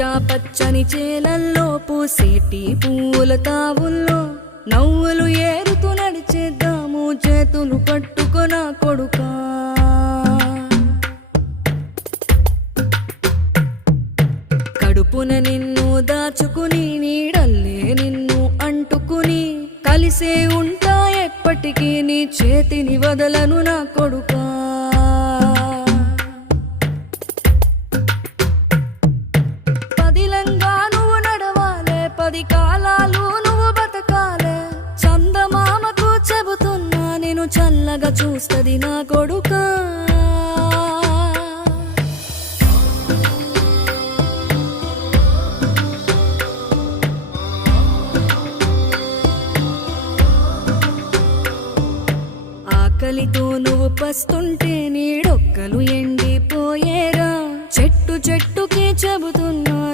పచ్చా పచ్చని చేలల్లో పూసేటి పూల తావుల్లో నవ్వులు ఏరుతూ నడిచేద్దాము చేతులు పట్టుకొన కొడుకా. కడుపున నిన్ను దాచుకుని నీడల్లే నిన్ను అంటుకుని కలిసే ఉంటా ఎప్పటికీ నీ చేతిని వదలను నా కొడుకా. పదిలంగా నువ్వు నడవాలే, 10 కాలాలు నువ్వు బతకాలే. చందమామకు చెబుతున్నా నేను చల్లగా చూస్తది నా కొడుకా. ఆకలితో నువ్వు పస్తుంటే నీడొక్కలు ఎండిపోయేరా. చెట్టు చెట్టుకి చెబుతున్నా